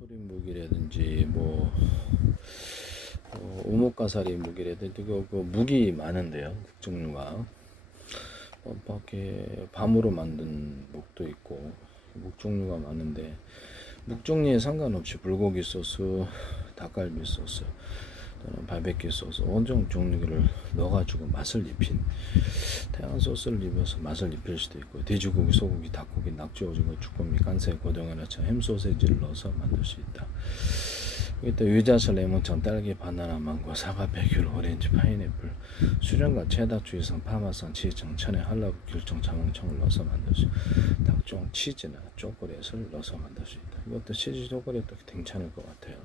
토린묵이라든지 우뭇가사리 묵이라든지 그 묵이 많은데요. 국종류가 밖에 밤으로 만든 묵도 있고 묵 종류가 많은데 묵 종류에 상관없이 불고기 소스, 닭갈비 소스, 또는 바베큐 소스 온종 종류를 넣어가지고 맛을 입힌 다양한 소스를 입어서 맛을 입힐 수도 있고 돼지고기, 소고기, 닭고기, 낙지, 오징어, 쭈꾸미, 간세, 고등어나처럼 햄 소세지를 넣어서 만들 수 있다. 또 유자차, 레몬청, 딸기, 바나나, 망고, 사과, 백율, 오렌지, 파인애플, 수령과 체다, 주의성, 파마산, 치청, 천에, 한라부, 귤청, 자몽청을 넣어서 만들 수 있다. 각종 치즈나 초콜릿을 넣어서 만들 수 있다. 이것도 치즈 초콜릿도 괜찮을 것 같아요.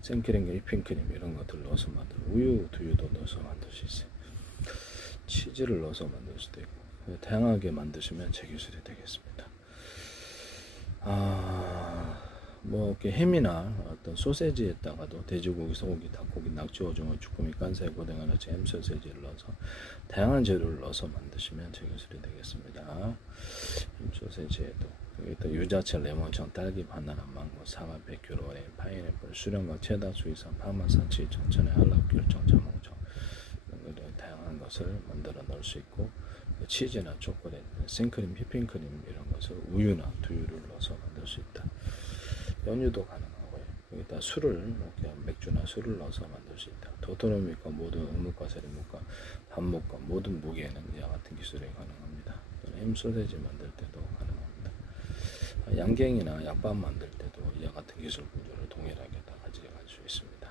생크림, 휘핑크림 이런 것들 넣어서 만들고 우유, 두유도 넣어서 만들 수 있어요. 치즈를 넣어서 만들 수도 있고 다양하게 만드시면 제 기술이 되겠습니다. 이렇게 햄이나 어떤 소세지에다가도 돼지고기, 소고기, 닭고기, 낙지, 오징어, 쭈꾸미, 간세, 고등어나 햄 소세지를 넣어서 다양한 재료를 넣어서 만드시면 제 기술이 되겠습니다. 햄 소세지에도 여기다 유자채, 레몬청, 딸기, 바나나, 망고, 사과, 백귤, 오렌지, 파인애플, 수령과 체다, 수이산, 파마산, 치청, 천에, 한라부, 귤청, 자몽청 이런 것들 다양한 것을 만들어 넣을 수 있고 치즈나 초콜릿, 생크림, 휘핑크림 이런 것을 우유나 두유를 넣어서 만들 수 있다. 연유도 가능하고요. 여기다 술을 맥주나 술을 넣어서 만들 수 있다. 도토로묵과 모든 우뭇가사리묵과 밥묵과 모든 무게에는 이와 같은 기술이 가능합니다. 햄 소세지 만들 때도 가능합니다. 양갱이나 약밥 만들 때도 이와 같은 기술 구조를 동일하게 다 가져갈 수 있습니다.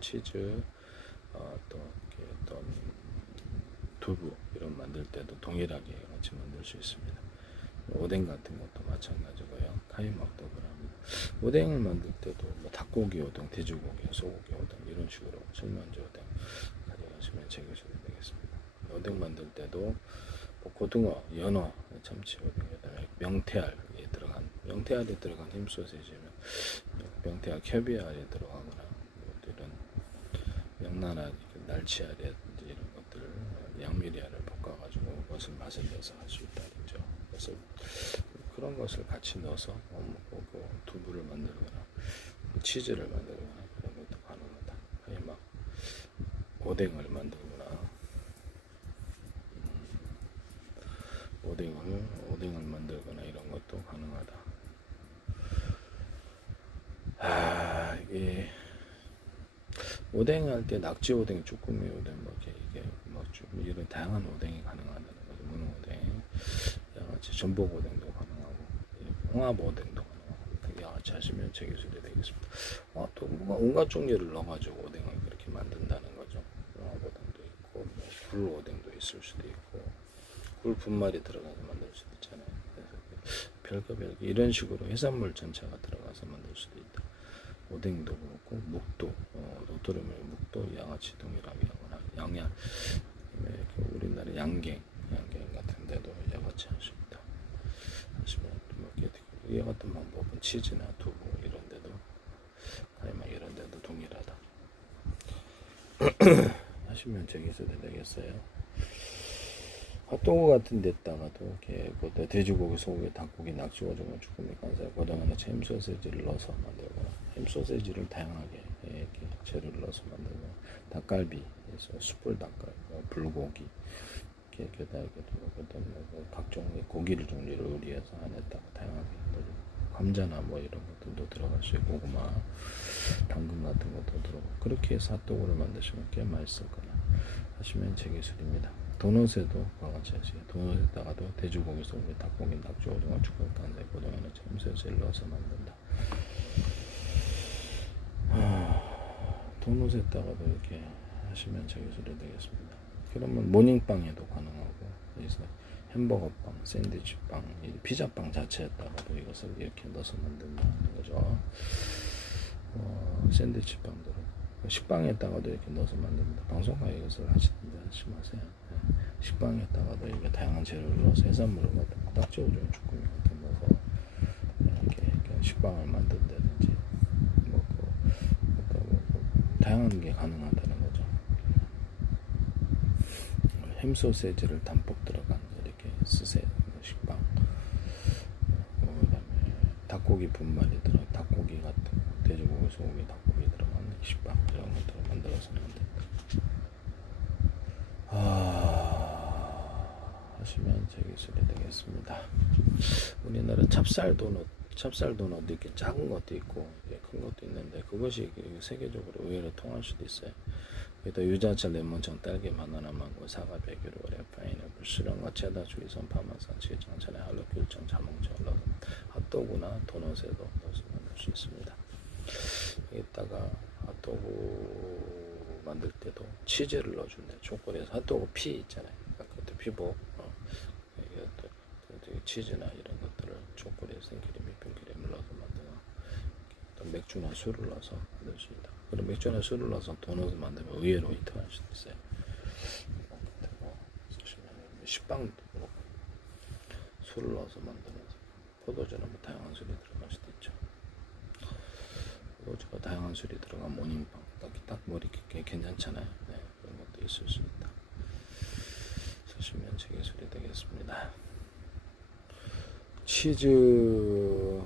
치즈, 또 두부 이런 만들 때도 동일하게 같이 만들 수 있습니다. 오뎅 같은 것도 마찬가지고요. 카이막도 그럽니다. 오뎅을 만들 때도 닭고기 오뎅, 돼지고기, 소고기 오뎅 이런 식으로 설문지 오뎅 가져가시면 제 기술이 되겠습니다. 오뎅 만들 때도 고등어, 연어, 참치 오뎅에다가 명태알이 들어간 햄 소세지면 명태알, 캐비알이 들어가거나 이런 명란알, 날치알이라든지 이런 것들 양미리알을 볶아가지고 그것을 맛을 내서 할 수 있다. 그런 것을 같이 넣어서 두부를 만들거나 치즈를 만들거나 그런 것도 가능하다. 막 오뎅을 만들거나 오뎅을 만들거나 이런 것도 가능하다. 이게 오뎅 할 때 낙지 오뎅, 쭈꾸미 오뎅 이런 다양한 오뎅이 가능하다는 거죠. 문어 오뎅, 양아치 전복 오뎅도 가능하고 홍합 오뎅도 가능하고 양아치 하시면 제 기술이 되겠습니다. 또 온갖 종류를 넣어가지고 오뎅을 그렇게 만든다는 거죠. 홍합 오뎅도 있고 굴 오뎅도 있을 수도 있고 굴 분말이 들어가서 만들 수도 있잖아요. 그래서 별거 이런 식으로 해산물 전체가 들어가서 만들 수도 있다. 오뎅도 그렇고 묵도 도토리묵 묵도 양아치 동일하게 하거나 양양 우리나라 양갱 같은 데도 양아치 할 수 있다. 하시면 이와 같은 방법은 치즈나 두부 이런 데도 이런 데도 동일하다. 하시면 제 기술이 되겠어요. 핫도그 같은 데다가도 이렇게 돼지고기, 소고기, 닭고기, 낙지, 오징어, 쭈꾸미, 간살, 고등어나 햄 소세지를 넣어서 만들거나 햄 소세지를 다양하게 이렇게 재료를 넣어서 만들거나 닭갈비에서 숯불 닭갈비, 불고기 이렇게 각종 고기를 종류를 요리해서 안에다가 다양하게 감자나 이런 것들도 들어갈 수 있고 고구마, 당근 같은 것도 들어가고 그렇게 해서 핫도그를 만드시면 꽤 맛있을 거나 하시면 제 기술입니다. 도넛에도 같이 하시고 도넛에다가도 돼지고기, 소고기, 닭고기, 낙지, 오징어, 쭈꾸미, 간세, 고등어나 햄 소세지를 넣어서 만든다. 도넛에다가도 이렇게 하시면 제 기술이 되겠습니다. 그러면 모닝빵에도 가능하고 여기서 햄버거빵, 샌드위치빵, 피자빵 자체에다가도 이것을 이렇게 넣어서 만든다는 거죠. 샌드위치빵도 식빵에다가도 이렇게 넣어서 만듭니다. 방송가에 이것을 하시는데 하지 마세요. 식빵에다가도 이렇게 다양한 재료를 넣어서 해산물을 넣고 낙지, 오징어, 쭈꾸미 같은 거 넣어서 이렇게 식빵을 만든다든지 다양한 게 가능하다는 거죠. 햄 소세지를 담뿍 들어간 이렇게 쓰세요. 식빵. 그다음에 닭고기 분말이 들어 닭고기 같은 거 넣어서는 안 된다. 하시면 제 기술이 되겠습니다. 우리나라 찹쌀 도넛 이렇게 작은 것도 있고 큰 것도 있는데 그것이 세계적으로 의외로 통할 수도 있어요. 여기다 유자차, 레몬청, 딸기, 바나나, 망고, 사과, 베귤, 오레, 파인애플, 수령과 체다, 주의선, 파마산, 치정차례, 할로, 귤청, 자몽청, 핫도그나 도넛에도 넣어서 만들 수 있습니다. 여기다가 핫도그 만들 때도 치즈를 넣어준대. 초콜릿 핫도그 피 있잖아요. 그것도 피복. 치즈나 이런 것들을 초콜릿, 생크림, 휘핑크림을 넣어서 만들어. 또 맥주나 술을 넣어서 만들 수 있다. 그럼 맥주나 술을 넣어서 도넛을 만들면 의외로 히트할 수도 있어요. 식빵도 그렇고 술을 넣어서 만들어서 포도주는 뭐 다양한 술이 들어갈 수도 있죠. 포도주가 다양한 술이 들어간 모닝빵 딱 머리 깊게 괜찮잖아요. 네, 그런 것도 있을 수 있다. 쓰시면 제 기술이 되겠습니다. 치즈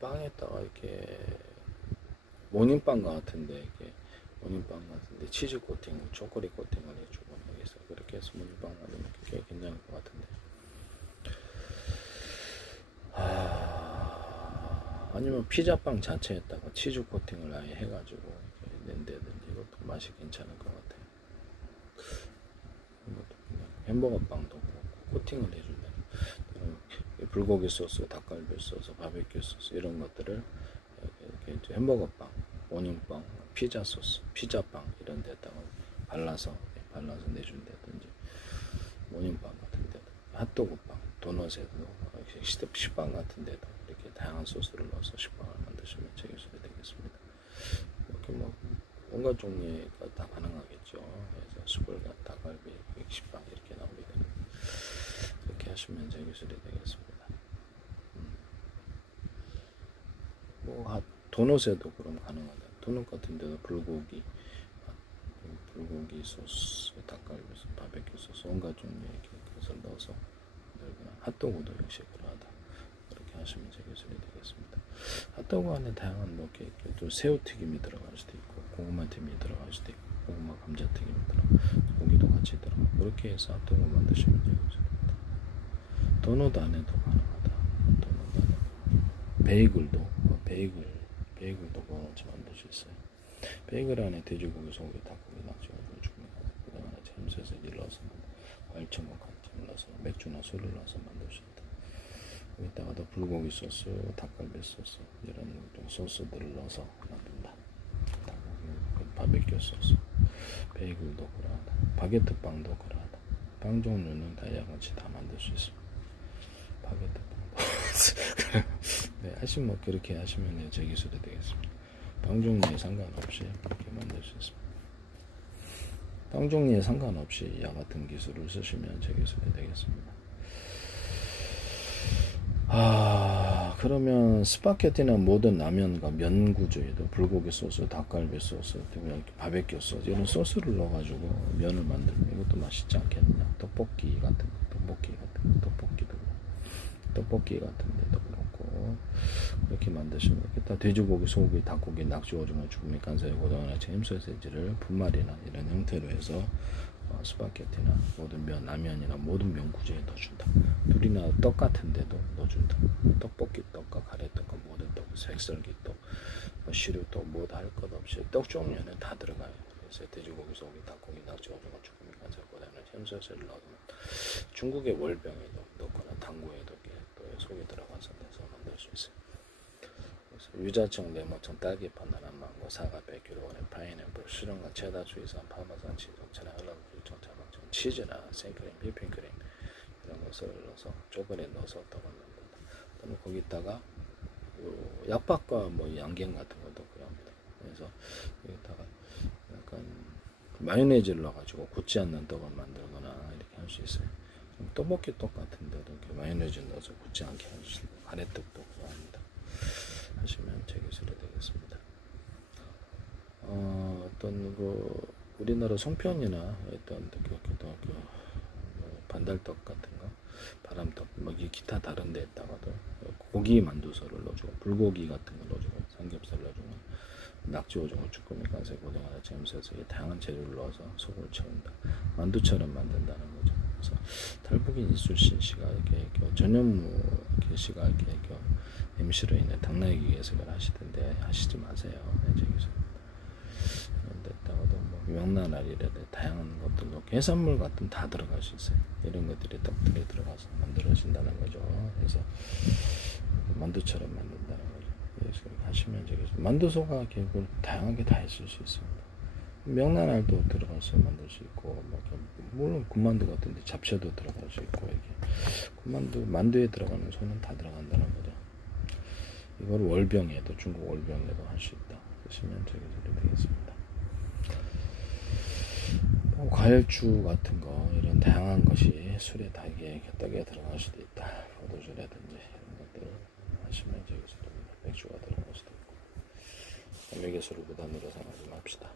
빵에다가 이렇게 모닝빵 같은데 치즈 코팅, 초콜릿 코팅을 해주고 여기서 그렇게 해서 모닝빵 만들면 꽤 괜찮을 것 같은데. 아니면 피자빵 자체에다가 치즈 코팅을 아예 해가지고 낸다든지 이것도 맛이 괜찮을 것 같아요. 이것도 그냥 햄버거 빵도 코팅을 해준다. 불고기 소스, 닭갈비 소스, 바베큐 소스 이런 것들을 이렇게 햄버거 빵, 모닝빵, 피자 소스, 피자빵 이런 데다가 발라서 내준다든지 모닝빵 같은 데도 핫도그 빵, 도넛에도 식빵 같은 데도 이렇게 다양한 소스를 넣어서 식빵을 만드시면 제 기술이 되겠습니다. 이렇게 뭐 온갖 종류가 다 가능하겠죠. 그래서 숯불과 닭갈비, 식빵 이렇게 나오게 되는 이렇게 하시면 제 기술이 되겠습니다. 뭐 도넛에도 그럼 가능하다. 도넛 같은 데도 불고기 소스, 닭갈비 소스, 바베큐 소스 온갖 종류의 것을 넣어서 만들거나 핫도그도 역시 그러하다. 그렇게 하시면 제 기술이 되겠습니다. 핫도그 안에 다양한 뭐 이렇게 또 새우튀김이 들어갈 수도 있고 고구마튀김이 들어갈 수도 있고 고구마 감자튀김이 고기도 같이 들어가고 그렇게 해서 핫도그 만드시면 제 기술입니다. 도넛 안에도 가능하다. 도넛 안에 베이글도 도넛 만들 수 있어요. 베이글 안에 돼지고기, 소고기, 닭고기, 낙지가 죽습니다. 그 다음에 잼 소세지를 넣어서 과일청과 간장을 넣어서 맥주나 술을 넣어서 만들 수 있다. 여기다가도 불고기 소스, 닭갈비 소스 이런 소스들을 넣어서 만든다. 바베큐 소스, 베이글도 그러하다. 바게트 빵도 그러하다. 빵 종류는 다양하게 다 만들 수 있습니다. 바게트 빵도 네, 하시면 뭐 그렇게 하시면 제 기술이 되겠습니다. 빵 종류에 상관없이 이렇게 만들 수 있습니다. 빵 종류에 상관없이 이 같은 기술을 쓰시면 제 기술이 되겠습니다. 그러면 스파게티나 모든 라면과 면 구조에도 불고기 소스, 닭갈비 소스, 바베큐 소스 이런 소스를 넣어가지고 면을 만들면 이것도 맛있지 않겠느냐. 떡볶이 같은 데도 그렇고 그렇게 만드시면 일단 돼지고기, 소고기, 닭고기, 낙지, 오징어, 죽음이, 간사이, 고등어나 잼 소세지를 분말이나 이런 형태로 해서 스파게티나 모든 면, 라면이나 모든 면 구조에 넣어준다. 둘이나 떡 같은 데도 넣어준다. 떡볶이 떡과 가래떡과 모든 떡, 색설기떡, 시루떡 뭐다 할 것 없이 떡 종류는 다 들어가요. 그래서 돼지고기, 소고기, 닭고기, 낙지, 오징어, 죽음이, 간사이, 고등어나 잼 소세지를 넣으면 중국의 월병에도 넣거나 당구에도 또 속에 들어가서 내서 만들 수 있어요. 유자청, 레몬청, 딸기, 바나나, 망고, 사과, 베귤, 오레, 파인애플, 수령과 체다, 주의선, 파마산, 치정차나, 할라고, 귤청, 자몽청, 치즈나 생크림, 휘핑크림 이런 것을 넣어서 초콜릿 넣어서 떡을 만든다. 그러면 거기다가 약밥과 뭐 양갱 같은 것도 그럽니다. 그래서 여기다가 약간 마요네즈를 넣어가지고 굳지 않는 떡을 만들거나 이렇게 할 수 있어요. 떡볶이 떡 같은 데도 이렇게 마요네즈 넣어서 굳지 않게 할 수 있고 가래떡도 그러합니다. 하시면 제 기술이 되겠습니다. 어떤 우리나라 송편이나 어떤 반달떡 같은 거, 바람떡, 뭐 기타 다른 데에다가도 고기 만두소를 넣어주고, 불고기 같은 거 넣어주고, 삼겹살 넣어주고, 낙지 오징어, 쭈꾸미, 간세, 고등어나 잼새서 다양한 재료를 넣어서 속을 채운다. 만두처럼 만든다는 거죠. 그래서 탈북인 이순신 씨가 이렇게 전현무 씨가 이렇게 MC로 있는 당나귀 예색을 하시던데 하시지 마세요. 저기서 그런 데다가도 뭐 명란알이라든지 다양한 것들로 해산물 같은 다 들어갈 수 있어요. 이런 것들이 떡들이 들어가서 만들어진다는 거죠. 그래서 만두처럼 만든다는 거죠. 그래서 하시면 저기서 만두소가 결국 다양하게 다 있을 수 있습니다. 명란알도 들어가서 만들 수 있고, 뭐 물론 군만두 같은데 잡채도 들어갈 수 있고, 이렇게 만두에 들어가는 소는 다 들어간다는 거죠. 이걸 월병에도, 중국 월병에도 할 수 있다. 쓰시면 저기 되겠습니다. 과일주 같은 거, 이런 다양한 것이 술에 달게 떡에 들어갈 수도 있다. 포도주라든지 이런 것들 하시면 저기서 맥주가 들어갈 수도 있고, 매개수를 부담으로 생각하지 맙시다.